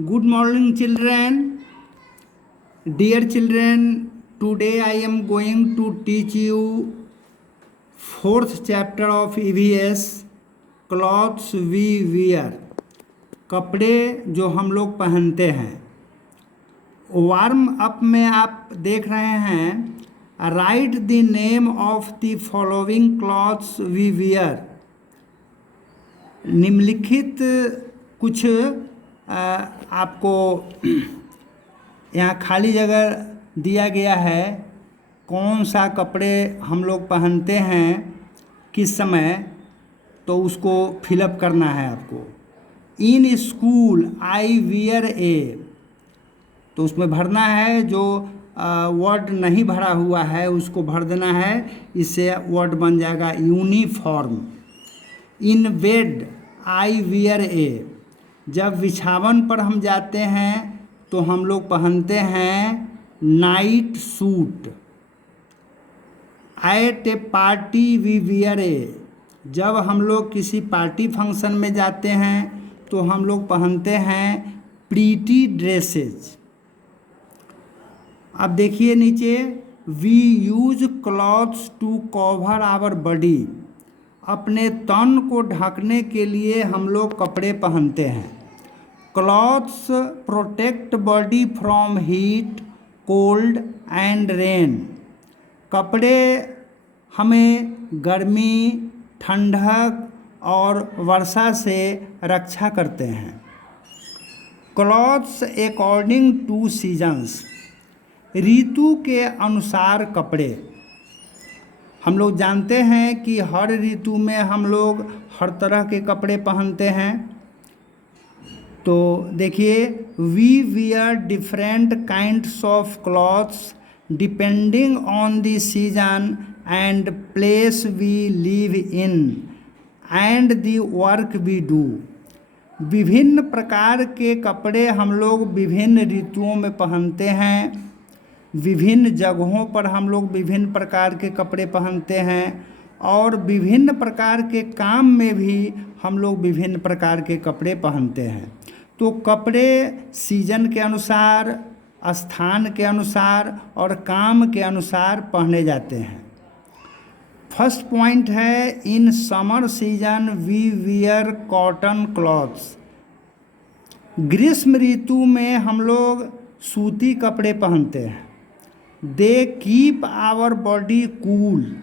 Good morning, children. Dear children, today I am going to teach you fourth chapter of EVS, clothes we wear. कपड़े जो हम लोग पहनते हैं। Warm up में आप देख रहे हैं, write the name of the following clothes we wear. निम्नलिखित कुछ आपको यहाँ खाली जगह दिया गया है, कौन सा कपड़े हम लोग पहनते हैं किस समय, तो उसको फिलअप करना है आपको। इन स्कूल आई वियर ए, तो उसमें भरना है, जो वर्ड नहीं भरा हुआ है उसको भर देना है, इससे वर्ड बन जाएगा uniform. In bed I wear a, जब बिछावन पर हम जाते हैं तो हम लोग पहनते हैं night suit. At a party we wear a, जब हम लोग किसी पार्टी फंक्शन में जाते हैं तो हम लोग पहनते हैं प्रीटी ड्रेसेज। अब देखिए नीचे, we use clothes to cover our body, अपने तन को ढकने के लिए हम लोग कपड़े पहनते हैं। Clothes protect body from heat, cold and rain, कपड़े हमें गर्मी, ठंडक और वर्षा से रक्षा करते हैं। क्लॉथ्स अकॉर्डिंग टू सीजन्स, ऋतु के अनुसार कपड़े। हम लोग जानते हैं कि हर ऋतु में हम लोग हर तरह के कपड़े पहनते हैं। तो देखिए, we wear different kinds of clothes depending on the season and place we live in and the work we do. विभिन्न प्रकार के कपड़े हम लोग विभिन्न ऋतुओं में पहनते हैं, विभिन्न जगहों पर हम लोग विभिन्न प्रकार के कपड़े पहनते हैं, और विभिन्न प्रकार के काम में भी हम लोग विभिन्न प्रकार के कपड़े पहनते हैं। तो कपड़े सीजन के अनुसार, स्थान के अनुसार और काम के अनुसार पहने जाते हैं। फर्स्ट पॉइंट है, in summer season we wear cotton clothes. ग्रीष्म ऋतु में हम लोग सूती कपड़े पहनते हैं। They keep our body cool,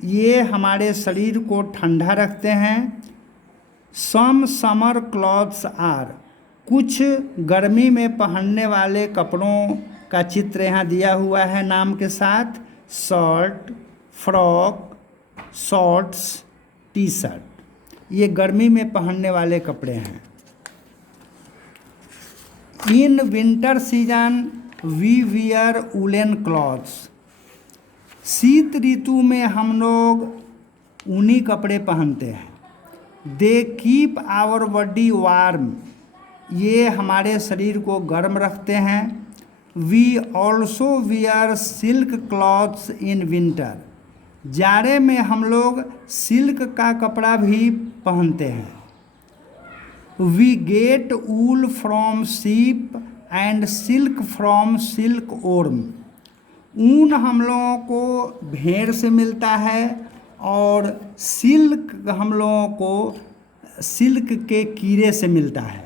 ये हमारे शरीर को ठंडा रखते हैं। सम समर क्लॉथ्स आर, कुछ गर्मी में पहनने वाले कपड़ों का चित्र यहाँ दिया हुआ है नाम के साथ। Shirt, frock, shorts, T shirt, ये गर्मी में पहनने वाले कपड़े हैं। In winter season we wear woollen clothes, शीत ऋतु में हम लोग ऊनी कपड़े पहनते हैं। They keep our body warm, ये हमारे शरीर को गर्म रखते हैं। We also wear silk clothes in winter, जाड़े में हम लोग सिल्क का कपड़ा भी पहनते हैं। We get wool from sheep and silk from silkworm, ऊन हम लोगों को भेड़ से मिलता है और सिल्क हम लोगों को सिल्क के कीड़े से मिलता है।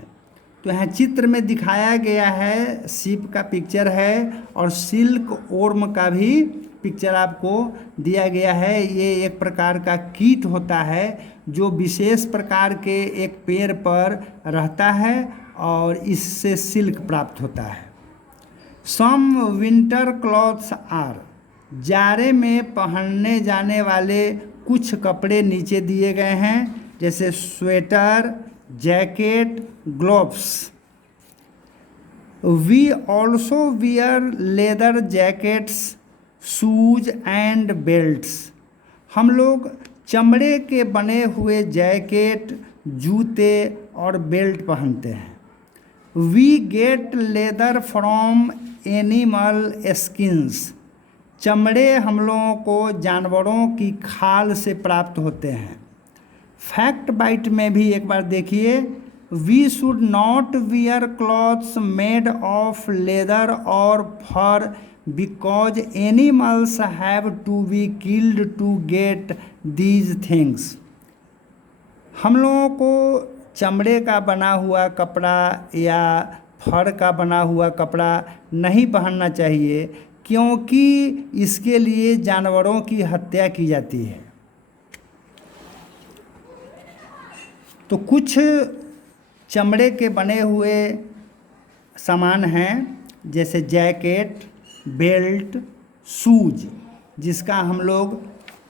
तो यहाँ चित्र में दिखाया गया है, शीप का पिक्चर है और सिल्क वर्म का भी पिक्चर आपको दिया गया है। ये एक प्रकार का कीट होता है जो विशेष प्रकार के एक पेड़ पर रहता है और इससे सिल्क प्राप्त होता है। सम विंटर क्लॉथ्स आर, जाड़े में पहनने जाने वाले कुछ कपड़े नीचे दिए गए हैं, जैसे sweater, jacket, gloves. We also wear leather jackets, shoes and belts, हम लोग चमड़े के बने हुए जैकेट, जूते और बेल्ट पहनते हैं। We get leather from animal skins, चमड़े हम लोगों को जानवरों की खाल से प्राप्त होते हैं। फैक्ट बाइट में भी एक बार देखिए, we should not wear clothes made of leather और fur because animals have to be killed to get these things. हम लोगों को चमड़े का बना हुआ कपड़ा या फर का बना हुआ कपड़ा नहीं पहनना चाहिए, क्योंकि इसके लिए जानवरों की हत्या की जाती है। तो कुछ चमड़े के बने हुए सामान हैं, जैसे जैकेट, बेल्ट, शूज, जिसका हम लोग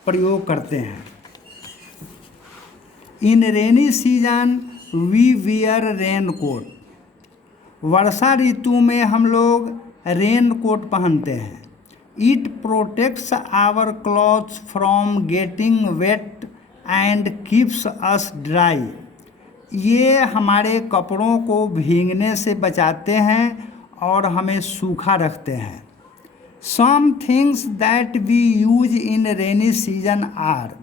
प्रयोग करते हैं। In rainy season we wear rain coat. वर्षा ऋतु में हम लोग रेन कोट पहनते हैं। It protects our clothes from getting wet and keeps us dry. ये हमारे कपड़ों को भीगने से बचाते हैं और हमें सूखा रखते हैं। Some things that we use in rainy season are.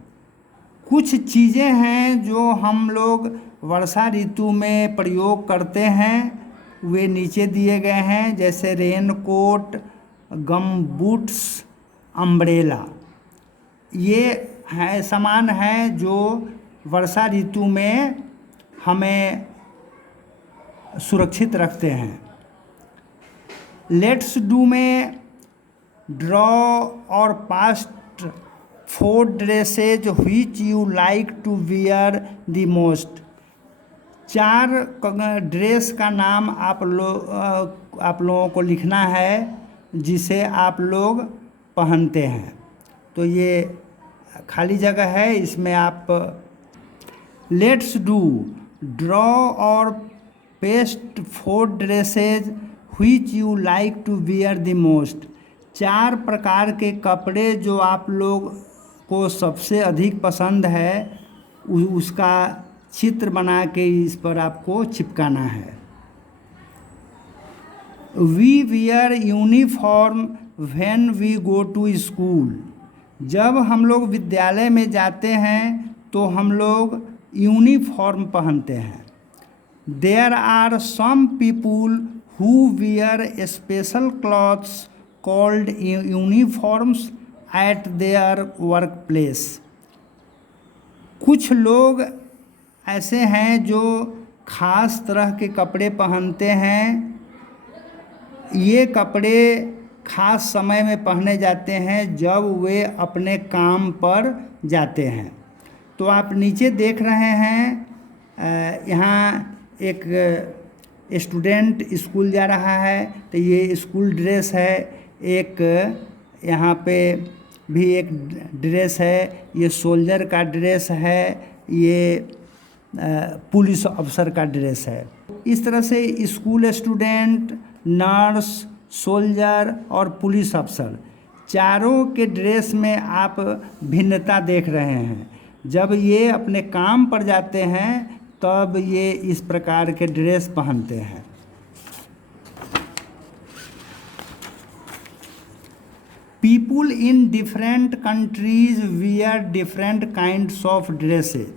कुछ चीज़ें हैं जो हम लोग वर्षा ऋतु में प्रयोग करते हैं, वे नीचे दिए गए हैं, जैसे रेन कोट, गम बूट्स, अम्ब्रेला। ये है सामान है जो वर्षा ऋतु में हमें सुरक्षित रखते हैं। लेट्स डू में draw or paste 4 dresses which you like to wear the most. 4 dress का नाम आप लोगों को लिखना है जिसे आप लोग पहनते हैं। तो ये खाली जगह है, इसमें आप let's do draw or paste 4 dresses which you like to wear the most. 4 प्रकार के कपड़े जो आप लोग को सबसे अधिक पसंद है, उसका चित्र बना के इस पर आपको चिपकाना है। We wear uniform when we go to school. जब हम लोग विद्यालय में जाते हैं तो हम लोग यूनिफॉर्म पहनते हैं। There are some people who wear special clothes called uniforms at their work place. कुछ लोग ऐसे हैं जो खास तरह के कपड़े पहनते हैं। ये कपड़े खास समय में पहने जाते हैं जब वे अपने काम पर जाते हैं। तो आप नीचे देख रहे हैं, यहाँ एक स्टूडेंट स्कूल जा रहा है, तो ये स्कूल ड्रेस है। एक यहाँ पे भी एक ड्रेस है, ये सोल्जर का ड्रेस है, ये पुलिस अफसर का ड्रेस है। इस तरह से स्कूल स्टूडेंट, नर्स, सोल्जर और पुलिस अफसर, चारों के ड्रेस में आप भिन्नता देख रहे हैं। जब ये अपने काम पर जाते हैं तब ये इस प्रकार के ड्रेस पहनते हैं। People in different countries wear different kinds of dresses.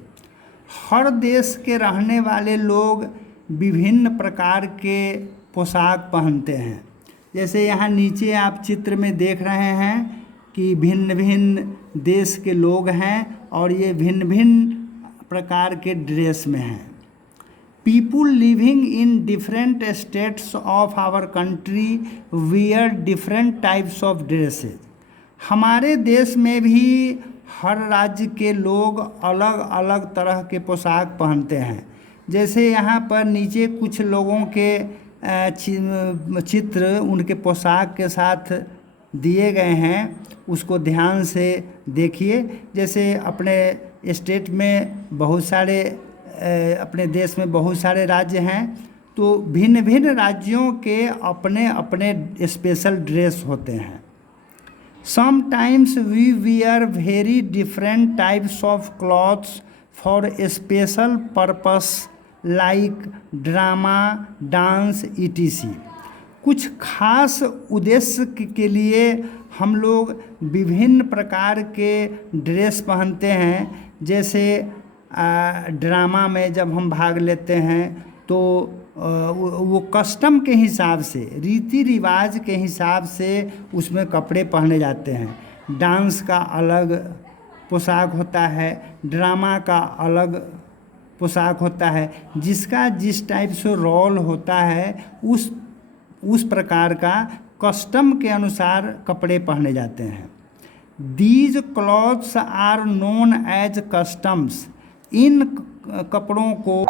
हर देश के रहने वाले लोग विभिन्न प्रकार के पोशाक पहनते हैं। जैसे यहाँ नीचे आप चित्र में देख रहे हैं कि भिन्न भिन्न देश के लोग हैं और ये भिन्न भिन्न प्रकार के ड्रेस में हैं। People living in different states of our country wear different types of dresses. हमारे देश में भी हर राज्य के लोग अलग अलग तरह के पोशाक पहनते हैं। जैसे यहाँ पर नीचे कुछ लोगों के चित्र उनके पोशाक के साथ दिए गए हैं, उसको ध्यान से देखिए। जैसे अपने स्टेट में बहुत सारे, अपने देश में बहुत सारे राज्य हैं, तो भिन्न भिन्न राज्यों के अपने अपने स्पेशल ड्रेस होते हैं। Sometimes we wear very different types of clothes for a special purpose like drama, dance, etc। कुछ खास उद्देश्य के लिए हम लोग विभिन्न प्रकार के ड्रेस पहनते हैं। जैसे ड्रामा में जब हम भाग लेते हैं तो वो कस्टम के हिसाब से, रीति रिवाज के हिसाब से उसमें कपड़े पहने जाते हैं। डांस का अलग पोशाक होता है, ड्रामा का अलग पोशाक होता है, जिसका जिस टाइप से रोल होता है उस प्रकार का कस्टम के अनुसार कपड़े पहने जाते हैं। These clothes are known as customs, इन कपड़ों को,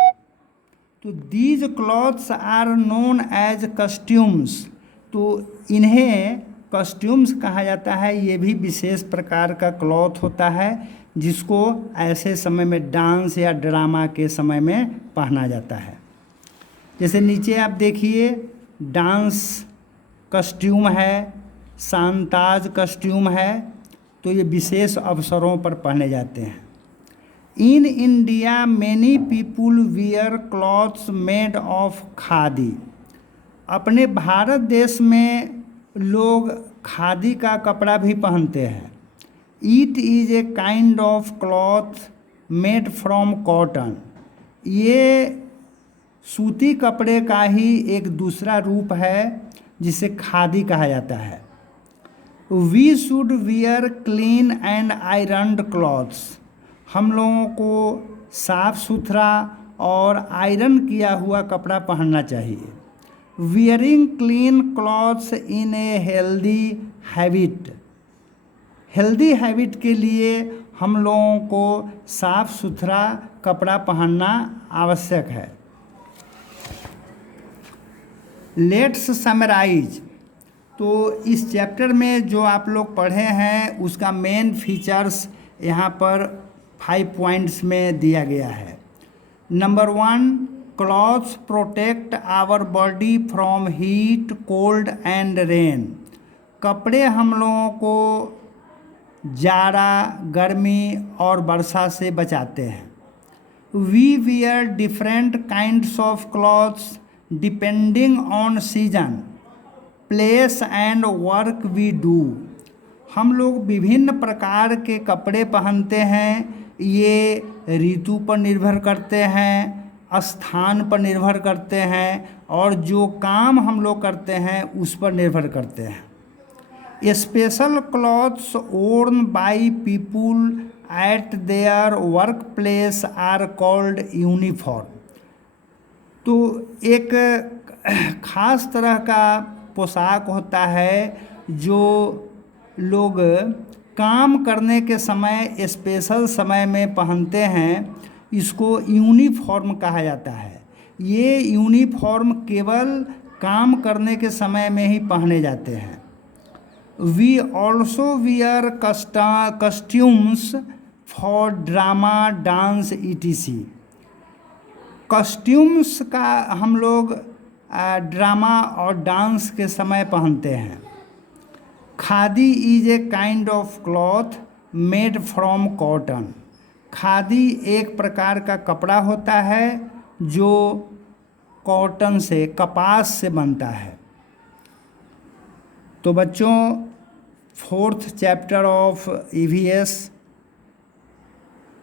तो these clothes are known as costumes, तो इन्हें कस्ट्यूम्स कहा जाता है। ये भी विशेष प्रकार का क्लॉथ होता है जिसको ऐसे समय में डांस या ड्रामा के समय में पहना जाता है। जैसे नीचे आप देखिए, डांस कस्ट्यूम है, सांताज कस्ट्यूम है, तो ये विशेष अवसरों पर पहने जाते हैं। In India many people wear clothes made of khadi, अपने भारत देश में लोग खादी का कपड़ा भी पहनते हैं। It is a kind of cloth made from cotton, ये सूती कपड़े का ही एक दूसरा रूप है जिसे खादी कहा जाता है। We should wear clean and ironed clothes, हम लोगों को साफ़ सुथरा और आयरन किया हुआ कपड़ा पहनना चाहिए। Wearing clean clothes in a healthy habit, healthy habit के लिए हम लोगों को साफ़ सुथरा कपड़ा पहनना आवश्यक है। लेट्स समराइज, तो इस चैप्टर में जो आप लोग पढ़े हैं उसका मेन फीचर्स यहाँ पर 5 पॉइंट्स में दिया गया है। Number 1, clothes protect our body from heat, cold and rain, कपड़े हम लोगों को जाड़ा, गर्मी और वर्षा से बचाते हैं। We wear different kinds of clothes depending on season, place and work we do, हम लोग विभिन्न प्रकार के कपड़े पहनते हैं। ये ऋतु पर निर्भर करते हैं, स्थान पर निर्भर करते हैं और जो काम हम लोग करते हैं उस पर निर्भर करते हैं। Special clothes worn by people at their work place are called uniform, तो एक खास तरह का पोशाक होता है जो लोग काम करने के समय स्पेशल समय में पहनते हैं, इसको यूनिफॉर्म कहा जाता है। ये यूनिफॉर्म केवल काम करने के समय में ही पहने जाते हैं। We also wear costumes for drama, dance etc, costumes का हम लोग ड्रामा और डांस के समय पहनते हैं। Khadi is a kind of cloth made from cotton, khadi एक प्रकार का कपड़ा होता है जो कॉटन से, कपास से बनता है। तो बच्चों, 4th चैप्टर ऑफ EVS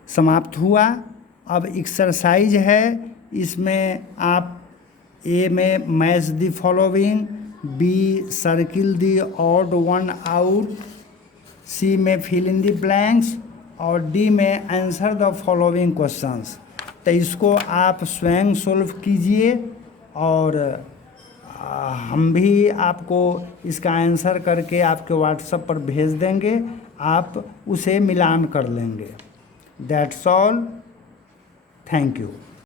समाप्त हुआ। अब एक्सरसाइज है, इसमें आप ए में match the following, B circle the odd one out, C में फिल इन द ब्लैंक्स और डी में आंसर द फॉलोइंग क्वेश्चंस। तो इसको आप स्वयं सोल्व कीजिए और हम भी आपको इसका आंसर करके आपके व्हाट्सएप पर भेज देंगे, आप उसे मिलान कर लेंगे। That's all, thank you.